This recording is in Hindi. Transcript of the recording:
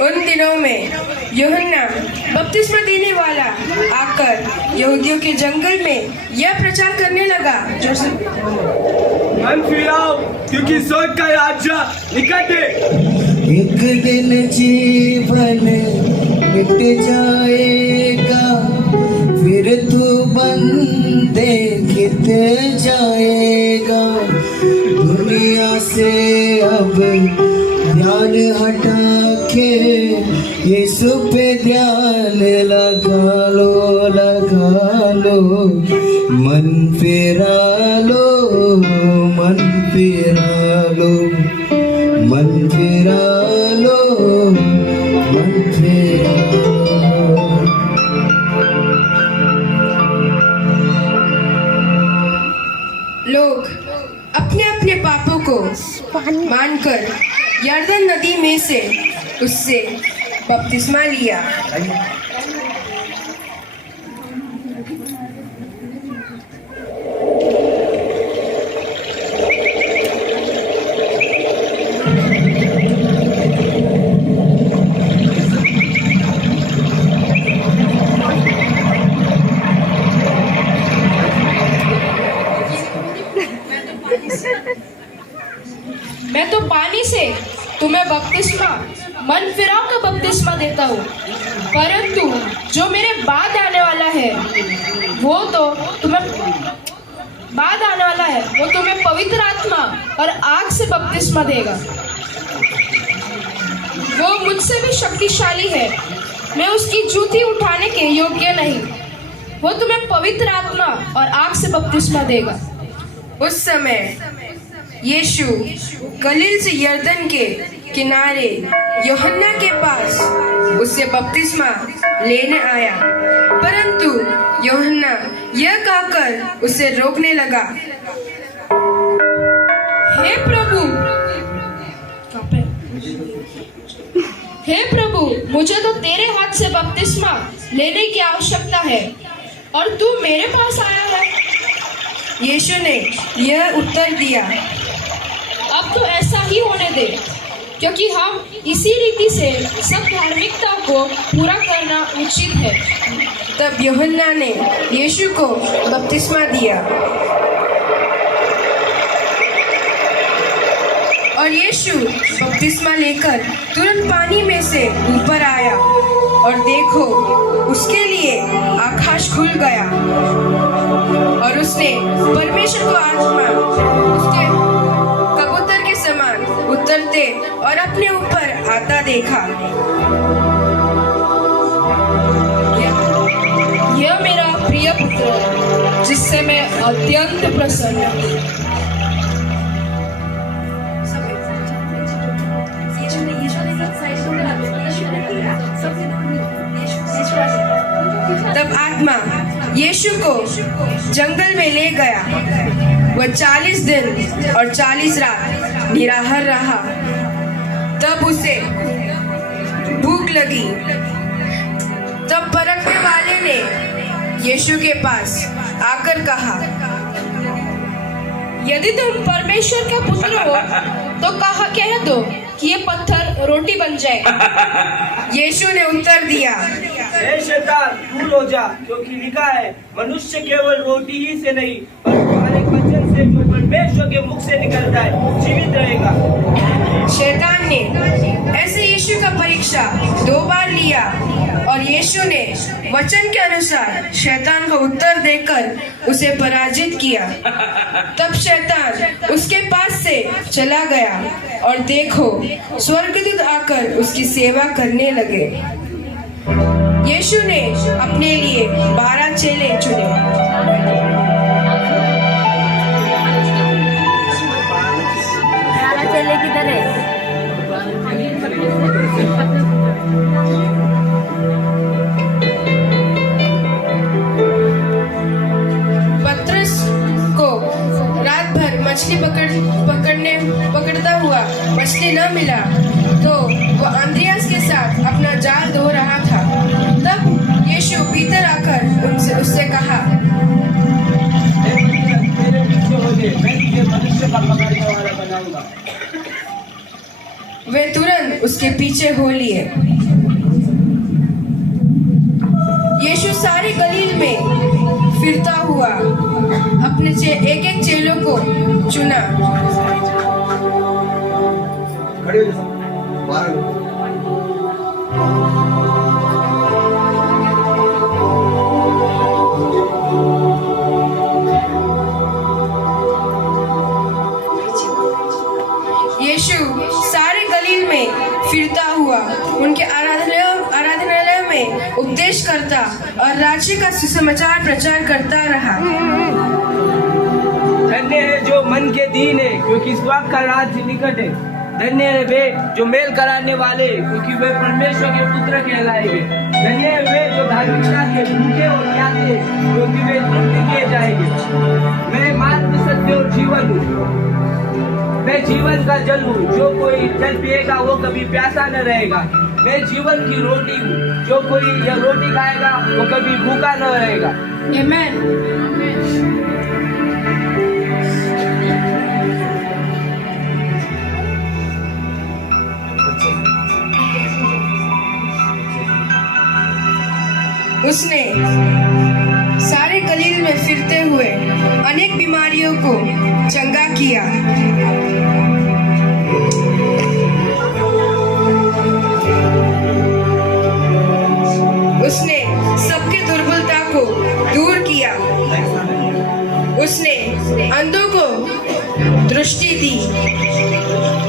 उन दिनों में यूहन्ना बपतिस्मा देने वाला आकर यहूदियों के जंगल में यह प्रचार करने लगा, मन फिराओ क्योंकि स्वर्ग का राज्य निकट है। एक दिन जीवन मिट जाएगा, फिर तू बंदे कित जाएगा। दुनिया से अब ध्यान हटा के यीशु पे ध्यान लगा लो, मन फिरा लो, मन फिरा लो, मन फिरा लो, मन फिरा लो। लोग अपने अपने पापों को मानकर यर्दन नदी में से उससे बपतिस्मा लिया। मैं तो पानी से तुम्हें बपतिस्मा, मन फिराव का बपतिस्मा देता हूँ, परंतु जो मेरे बाद आने वाला है वो तुम्हें पवित्र आत्मा और आग से बपतिस्मा देगा। वो मुझसे भी शक्तिशाली है, मैं उसकी जूती उठाने के योग्य नहीं। वो तुम्हें पवित्र आत्मा और आग से बपतिस्मा देगा। उस समय यीशु गलील से यर्दन के किनारे यूहन्ना के पास उससे बपतिस्मा लेने आया, परंतु यूहन्ना यह कहकर उसे रोकने लगा, हे प्रभु, मुझे तो तेरे हाथ से बपतिस्मा लेने की आवश्यकता है और तू मेरे पास आया है। यीशु ने यह उत्तर दिया, अब तो ऐसा ही होने दे, क्योंकि हम इसी रीति से सब धार्मिकता को पूरा करना उचित है। तब यूहन्ना ने यीशु को बपतिस्मा दिया और यीशु बपतिस्मा लेकर तुरंत पानी में से ऊपर आया और देखो, उसके लिए आकाश खुल गया और उसने परमेश्वर को आत्मा उसके कबूतर के समान उतरते और अपने ऊपर आता देखा। यह मेरा प्रिय पुत्र है, जिससे मैं अत्यंत प्रसन्न हूँ। तब आत्मा यीशु को जंगल में ले गया। वह 40 दिन और 40 रात निराहार रहा। तब उसे भूख लगी। तब परखने वाले ने यीशु के पास आकर कहा, यदि तुम परमेश्वर का पुत्र हो तो कह दो कि ये पत्थर रोटी बन जाए। यीशु ने उत्तर दिया, हे शैतान, दूर हो जा, क्योंकि लिखा है, मनुष्य केवल रोटी ही से नहीं पर हर एक वचन से जो परमेश्वर के मुख से निकलता है जीवित रहेगा। शैतान ने ऐसे यीशु का परीक्षा 2 बार लिया और यीशु ने वचन के अनुसार शैतान को उत्तर देकर उसे पराजित किया। तब शैतान उसके पास से चला गया और देखो, स्वर्गदूत आकर उसकी सेवा करने लगे। यीशु ने अपने लिए 12 चेले चुने। 12 चेले किधर है? पतरस को रात भर मछली पकड़ता हुआ मछली न मिला तो वह अंद्रियास के साथ अपना जाल धो रहा था। तब यीशु भीतर आकर उससे कहा, मैं तुझे मनुष्य का पकड़ने वाला बनाऊंगा। उसके पीछे हो लिए। यीशु सारे गलील में फिरता हुआ अपने एक एक चेलों को चुना। खड़े हो जाओ, बाहर लो। यीशु सारे गलील में फिरता हुआ उनके आराधनालय में उपदेश करता और राज्य का सुसमाचार प्रचार करता रहा। धन्य है जो मन के दीन है, क्योंकि स्वर्ग का राज्य निकट है। धन्य है वे जो मेल कराने वाले, क्योंकि वे परमेश्वर के पुत्र कहलाएंगे। धन्य है वे जो धार्मिकता के भूखे और प्यासे, क्योंकि वे तृप्त किए जाएंगे। मैं मार्ग, सत्य और जीवन हूँ। मैं जीवन का जल हूँ। जो कोई जल पिएगा वो कभी प्यासा न रहेगा। मैं जीवन की रोटी हूँ। जो कोई यह रोटी खाएगा वो कभी भूखा न रहेगा। आमेन। उसने सारे गलील में फिरते हुए अनेक बीमारियों को चंगा किया। उसने सबके दुर्बलता को दूर किया। उसने अंधों को दृष्टि दी।